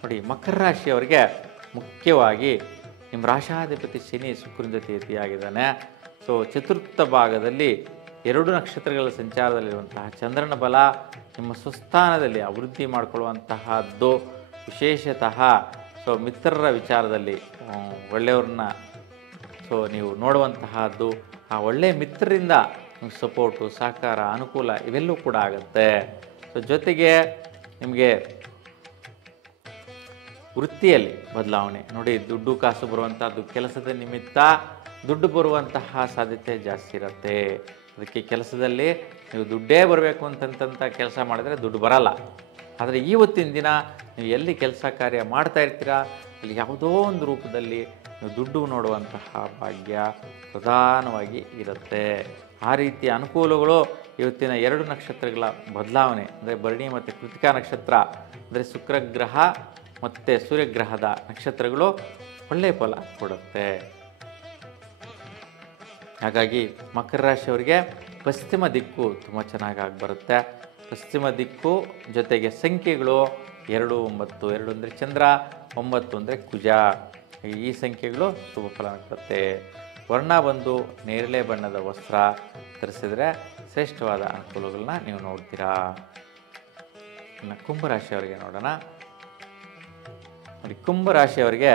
ನೋಡಿ, ಮಕರ ರಾಶಿಯವರಿಗೆ ಮುಖ್ಯವಾಗಿ ನಿಮ್ಮ ರಾಶಾಧಿಪತಿ ಶನಿ ಶುಕ್ರನ ಜೊತೆ ಯತಿಯಾಗಿದ್ದಾನೆ. ಸೊ ಚತುರ್ಥ ಭಾಗದಲ್ಲಿ 2 ನಕ್ಷತ್ರಗಳ ಸಂಚಾರದಲ್ಲಿರುವಂತಹ ಚಂದ್ರನ ಬಲ ನಿಮ್ಮ ಸ್ವಸ್ಥಾನದಲ್ಲಿ ಅಭಿವೃದ್ಧಿ ಮಾಡಿಕೊಳ್ಳುವಂತಹದ್ದು. ವಿಶೇಷತಃ ಸೊ ಮಿತ್ರರ ವಿಚಾರದಲ್ಲಿ ಒಳ್ಳೆಯವ್ರನ್ನ ಸೊ ನೀವು ನೋಡುವಂತಹದ್ದು. ಆ ಒಳ್ಳೆಯ ಮಿತ್ರರಿಂದ ನಿಮ್ಗೆ ಸಪೋರ್ಟು, ಸಹಕಾರ, ಅನುಕೂಲ ಇವೆಲ್ಲವೂ ಕೂಡ ಆಗುತ್ತೆ. ಸೊ ಜೊತೆಗೆ ನಿಮಗೆ ವೃತ್ತಿಯಲ್ಲಿ ಬದಲಾವಣೆ ನೋಡಿ, ದುಡ್ಡು ಕಾಸು ಬರುವಂಥದ್ದು, ಕೆಲಸದ ನಿಮಿತ್ತ ದುಡ್ಡು ಬರುವಂತಹ ಸಾಧ್ಯತೆ ಜಾಸ್ತಿ ಇರುತ್ತೆ. ಅದಕ್ಕೆ ಕೆಲಸದಲ್ಲಿ ನೀವು ದುಡ್ಡೇ ಬರಬೇಕು ಅಂತಂತ ಕೆಲಸ ಮಾಡಿದ್ರೆ ದುಡ್ಡು ಬರಲ್ಲ. ಆದರೆ ಇವತ್ತಿನ ದಿನ ನೀವು ಎಲ್ಲಿ ಕೆಲಸ ಕಾರ್ಯ ಮಾಡ್ತಾ ಇರ್ತೀರಾ ಅಲ್ಲಿ ಯಾವುದೋ ಒಂದು ರೂಪದಲ್ಲಿ ನೀವು ದುಡ್ಡು ನೋಡುವಂತಹ ಭಾಗ್ಯ ಪ್ರಧಾನವಾಗಿ ಇರುತ್ತೆ. ಆ ರೀತಿಯ ಅನುಕೂಲಗಳು ಇವತ್ತಿನ 2 ನಕ್ಷತ್ರಗಳ ಬದಲಾವಣೆ ಅಂದರೆ ಭರಣಿ ಮತ್ತು ಕೃತಿಕಾ ನಕ್ಷತ್ರ ಅಂದರೆ ಶುಕ್ರಗ್ರಹ ಮತ್ತು ಸೂರ್ಯಗ್ರಹದ ನಕ್ಷತ್ರಗಳು ಒಳ್ಳೆಯ ಫಲ ಕೊಡುತ್ತೆ. ಹಾಗಾಗಿ ಮಕರ ರಾಶಿಯವರಿಗೆ ಪಶ್ಚಿಮ ದಿಕ್ಕು ತುಂಬ ಚೆನ್ನಾಗಿ ಬರುತ್ತೆ. ಪಶ್ಚಿಮ ದಿಕ್ಕು ಜೊತೆಗೆ ಸಂಖ್ಯೆಗಳು 2, 9, 2 ಅಂದರೆ ಚಂದ್ರ, 9 ಅಂದರೆ ಕುಜ. ಈ ಸಂಖ್ಯೆಗಳು ಶುಭ ಫಲ ಕೊಡುತ್ತೆ. ವರ್ಣ ಬಂದು ನೇರಳೆ ಬಣ್ಣದ ವಸ್ತ್ರ ಧರಿಸಿದರೆ ಶ್ರೇಷ್ಠವಾದ ಅನುಕೂಲಗಳನ್ನ ನೀವು ನೋಡ್ತೀರಾ. ಇನ್ನು ಕುಂಭರಾಶಿಯವರಿಗೆ ನೋಡೋಣ. ನೋಡಿ, ಕುಂಭರಾಶಿಯವರಿಗೆ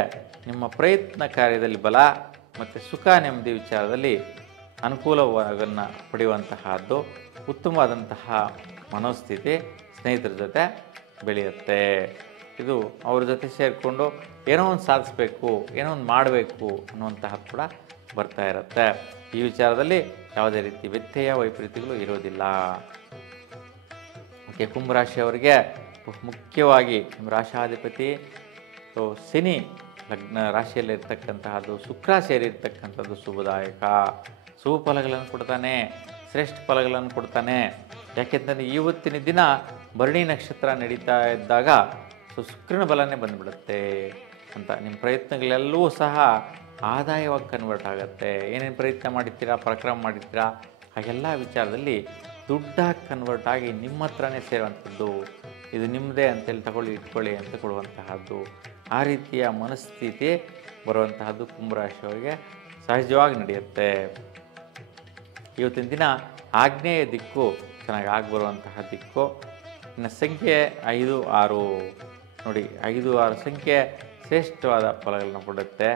ನಿಮ್ಮ ಪ್ರಯತ್ನ ಕಾರ್ಯದಲ್ಲಿ ಬಲ ಮತ್ತು ಸುಖ ನೆಮ್ಮದಿ ವಿಚಾರದಲ್ಲಿ ಅನುಕೂಲವನ್ನು ಪಡೆಯುವಂತಹದ್ದು. ಉತ್ತಮವಾದಂತಹ ಮನೋಸ್ಥಿತಿ ಸ್ನೇಹಿತರ ಜೊತೆ ಬೆಳೆಯುತ್ತೆ. ಇದು ಅವ್ರ ಜೊತೆ ಸೇರಿಕೊಂಡು ಏನೋ ಒಂದು ಸಾಧಿಸಬೇಕು, ಏನೋ ಒಂದು ಮಾಡಬೇಕು ಅನ್ನುವಂತಹದ್ದು ಕೂಡ ಬರ್ತಾ ಇರುತ್ತೆ. ಈ ವಿಚಾರದಲ್ಲಿ ಯಾವುದೇ ರೀತಿ ವ್ಯತ್ಯಯ ವೈಪರೀತ್ಯಗಳು ಇರೋದಿಲ್ಲ. ಓಕೆ, ಕುಂಭರಾಶಿಯವರಿಗೆ ಮುಖ್ಯವಾಗಿ ನಿಮ್ಮ ರಾಶಾಧಿಪತಿ ಸೊ ಶನಿ ಲಗ್ನ ರಾಶಿಯಲ್ಲಿರ್ತಕ್ಕಂತಹದ್ದು, ಶುಕ್ರ ಸೇರಿರ್ತಕ್ಕಂಥದ್ದು ಶುಭದಾಯಕ. ಶುಭ ಫಲಗಳನ್ನು ಕೊಡ್ತಾನೆ, ಶ್ರೇಷ್ಠ ಫಲಗಳನ್ನು ಕೊಡ್ತಾನೆ. ಯಾಕೆಂತಂದರೆ ಇವತ್ತಿನ ದಿನ ಭರಣಿ ನಕ್ಷತ್ರ ನಡೀತಾ ಇದ್ದಾಗ ಸೊ ಶುಕ್ರನ ಬಲನೇ ಬಂದುಬಿಡುತ್ತೆ ಅಂತ ನಿಮ್ಮ ಪ್ರಯತ್ನಗಳೆಲ್ಲವೂ ಸಹ ಆದಾಯವಾಗಿ ಕನ್ವರ್ಟ್ ಆಗುತ್ತೆ. ಏನೇನು ಪ್ರಯತ್ನ ಮಾಡಿರ್ತೀರಾ, ಪರಾಕ್ರಮ ಮಾಡಿರ್ತೀರಾ, ಹಾಗೆಲ್ಲ ವಿಚಾರದಲ್ಲಿ ದುಡ್ಡಾಗಿ ಕನ್ವರ್ಟ್ ಆಗಿ ನಿಮ್ಮ ಹತ್ರನೇ ಸೇರುವಂಥದ್ದು. ಇದು ನಿಮ್ಮದೇ ಅಂತೇಳಿ ತಗೊಳ್ಳಿ ಇಟ್ಕೊಳ್ಳಿ ಅಂತ ಕೊಡುವಂತಹದ್ದು. ಆ ರೀತಿಯ ಮನಸ್ಥಿತಿ ಬರುವಂತಹದ್ದು ಕುಂಭರಾಶಿಯವರಿಗೆ ಸಹಜವಾಗಿ ನಡೆಯುತ್ತೆ. ಇವತ್ತಿನ ದಿನ ಆಗ್ನೇಯ ದಿಕ್ಕು ಚೆನ್ನಾಗಿ ಬರುವಂತಹ ದಿಕ್ಕು. ಇನ್ನು ಸಂಖ್ಯೆ 5, 6 ನೋಡಿ, 5, 6 ಸಂಖ್ಯೆ ಶ್ರೇಷ್ಠವಾದ ಫಲಗಳನ್ನು ಕೊಡುತ್ತೆ.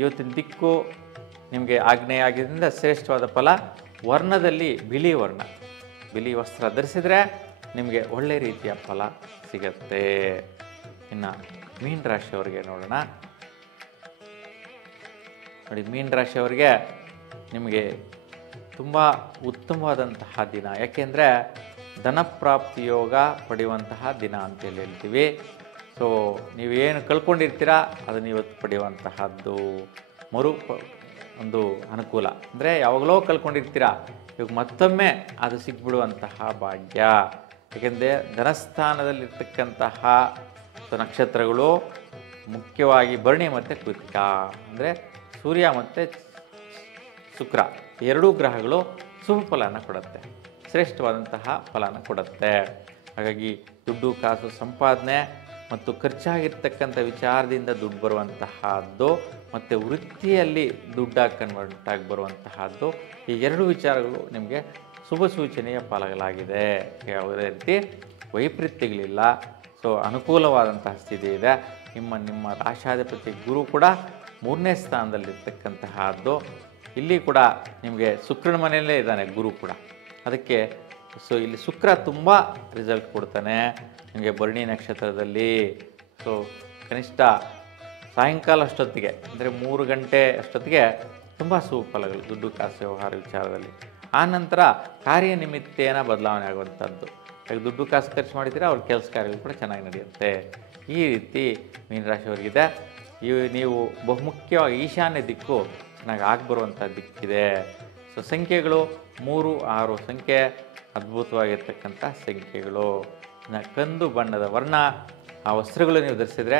ಇವತ್ತಿನ ದಿಕ್ಕು ನಿಮಗೆ ಆಗ್ನೇಯ ಆಗಿದ್ದರಿಂದ ಶ್ರೇಷ್ಠವಾದ ಫಲ. ವರ್ಣದಲ್ಲಿ ಬಿಳಿ ವರ್ಣ, ಬಿಳಿ ವಸ್ತ್ರ ಧರಿಸಿದರೆ ನಿಮಗೆ ಒಳ್ಳೆ ರೀತಿಯ ಫಲ ಸಿಗತ್ತೆ. ಇನ್ನು ಮೀನ ರಾಶಿಯವರಿಗೆ ನೋಡೋಣ. ನೋಡಿ, ಮೀನ ರಾಶಿಯವರಿಗೆ ನಿಮಗೆ ತುಂಬ ಉತ್ತಮವಾದಂತಹ ದಿನ. ಯಾಕೆಂದರೆ ಧನಪ್ರಾಪ್ತಿ ಯೋಗ ಪಡೆಯುವಂತಹ ದಿನ ಅಂತೇಳಿ ಹೇಳ್ತೀವಿ. ಸೊ ನೀವೇನು ಕಳ್ಕೊಂಡಿರ್ತೀರಾ ಅದನ್ನು ಇವತ್ತು ಪಡೆಯುವಂತಹದ್ದು ಒಂದು ಅನುಕೂಲ. ಅಂದರೆ ಯಾವಾಗಲೋ ಕಳ್ಕೊಂಡಿರ್ತೀರಾ, ಇವಾಗ ಮತ್ತೊಮ್ಮೆ ಅದು ಸಿಗ್ಬಿಡುವಂತಹ ಭಾಗ್ಯ. ಏಕೆಂದರೆ ಧನಸ್ಥಾನದಲ್ಲಿರ್ತಕ್ಕಂತಹ ನಕ್ಷತ್ರಗಳು ಮುಖ್ಯವಾಗಿ ಭರಣಿ ಮತ್ತು ಕೃತಿಕಾ ಅಂದರೆ ಸೂರ್ಯ ಮತ್ತು ಶುಕ್ರ 2 ಗ್ರಹಗಳು ಶುಭ ಫಲನ ಕೊಡುತ್ತೆ, ಶ್ರೇಷ್ಠವಾದಂತಹ ಫಲನ ಕೊಡುತ್ತೆ. ಹಾಗಾಗಿ ದುಡ್ಡು ಕಾಸು ಸಂಪಾದನೆ ಮತ್ತು ಖರ್ಚಾಗಿರ್ತಕ್ಕಂಥ ವಿಚಾರದಿಂದ ದುಡ್ಡು ಬರುವಂತಹದ್ದು ಮತ್ತು ವೃತ್ತಿಯಲ್ಲಿ ದುಡ್ಡಾಗಿ ಕನ್ವರ್ಟ್ ಆಗಿ ಬರುವಂತಹದ್ದು, ಈ 2 ವಿಚಾರಗಳು ನಿಮಗೆ ಶುಭ ಸೂಚನೆಯ ಫಲಗಳಾಗಿದೆ. ಯಾವುದೇ ರೀತಿ ವೈಪರೀತ್ಯಗಳಿಲ್ಲ. ಸೊ ಅನುಕೂಲವಾದಂತಹ ಸ್ಥಿತಿ ಇದೆ. ನಿಮ್ಮ ರಾಶಾಧಿಪತಿ ಗುರು ಕೂಡ 3ನೇ ಸ್ಥಾನದಲ್ಲಿರ್ತಕ್ಕಂತಹದ್ದು. ಇಲ್ಲಿ ಕೂಡ ನಿಮಗೆ ಶುಕ್ರನ ಮನೆಯಲ್ಲೇ ಇದ್ದಾನೆ ಗುರು ಕೂಡ. ಅದಕ್ಕೆ ಸೊ ಇಲ್ಲಿ ಶುಕ್ರ ತುಂಬ ರಿಸಲ್ಟ್ ಕೊಡ್ತಾನೆ ನಿಮಗೆ ಭರಣಿ ನಕ್ಷತ್ರದಲ್ಲಿ. ಸೊ ಕನಿಷ್ಠ ಸಾಯಂಕಾಲ ಅಷ್ಟೊತ್ತಿಗೆ ಅಂದರೆ 3 ಗಂಟೆ ಅಷ್ಟೊತ್ತಿಗೆ ತುಂಬ ಶುಭ ಫಲಗಳು ದುಡ್ಡು ಕಾಸು ವ್ಯವಹಾರ ವಿಚಾರದಲ್ಲಿ. ಆನಂತರ ಕಾರ್ಯನಿಮಿತ್ತೇನ ಬದಲಾವಣೆ ಆಗುವಂಥದ್ದು. ದುಡ್ಡು ಕಾಸು ಖರ್ಚು ಮಾಡಿದ್ದೀರಾ, ಅವ್ರ ಕೆಲಸ ಕಾರ್ಯಗಳು ಕೂಡ ಚೆನ್ನಾಗಿ ನಡೆಯುತ್ತೆ. ಈ ರೀತಿ ಮೀನರಾಶಿಯವರಿಗಿದೆ. ನೀವು ಬಹುಮುಖ್ಯವಾಗಿ ಈಶಾನ್ಯ ದಿಕ್ಕು ಚೆನ್ನಾಗಿ ಬರುವಂಥ ದಿಕ್ಕಿದೆ. ಸೊ ಸಂಖ್ಯೆಗಳು 3, 6 ಸಂಖ್ಯೆ ಅದ್ಭುತವಾಗಿರ್ತಕ್ಕಂಥ ಸಂಖ್ಯೆಗಳು. ಕಂದು ಬಣ್ಣದ ವರ್ಣ ಆ ವಸ್ತ್ರಗಳು ನೀವು ಧರಿಸಿದರೆ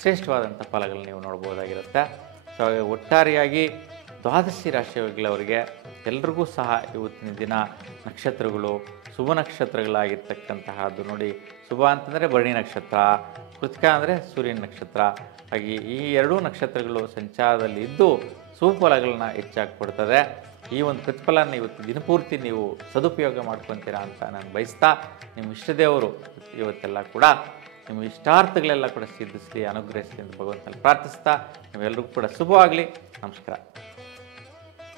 ಶ್ರೇಷ್ಠವಾದಂಥ ಫಲಗಳನ್ನು ನೀವು ನೋಡ್ಬೋದಾಗಿರುತ್ತೆ. ಸೊ ಒಟ್ಟಾರೆಯಾಗಿ ದ್ವಾದಶಿ ರಾಶಿಯವರಿಗೆ ಎಲ್ರಿಗೂ ಸಹ ಇವತ್ತಿನ ದಿನ ನಕ್ಷತ್ರಗಳು ಶುಭ ನಕ್ಷತ್ರಗಳಾಗಿರ್ತಕ್ಕಂತಹದ್ದು ನೋಡಿ. ಶುಭ ಅಂತಂದರೆ ಭರಣಿ ನಕ್ಷತ್ರ, ಕೃತಿಕಾ ಅಂದರೆ ಸೂರ್ಯನ ನಕ್ಷತ್ರ. ಹಾಗೆ ಈ ಎರಡೂ ನಕ್ಷತ್ರಗಳು ಸಂಚಾರದಲ್ಲಿ ಇದ್ದು ಸುಫಲಗಳನ್ನ ಹೆಚ್ಚಾಗಿ ಕೊಡ್ತದೆ. ಈ ಒಂದು ಪ್ರತಿಫಲನ ಇವತ್ತು ದಿನಪೂರ್ತಿ ನೀವು ಸದುಪಯೋಗ ಮಾಡ್ಕೊತೀರಾ ಅಂತ ನಾನು ಬಯಸ್ತಾ, ನಿಮ್ಮ ಇಷ್ಟದೇವರು ಇವತ್ತೆಲ್ಲ ಕೂಡ ನಿಮ್ಮ ಇಷ್ಟಾರ್ಥಗಳೆಲ್ಲ ಕೂಡ ಸಿದ್ಧಿಸಲಿ, ಅನುಗ್ರಹಿಸಲಿ ಅಂತ ಭಗವಂತನಲ್ಲಿ ಪ್ರಾರ್ಥಿಸ್ತಾ, ನೀವೆಲ್ಲರಿಗೂ ಕೂಡ ಶುಭವಾಗಲಿ. ನಮಸ್ಕಾರ.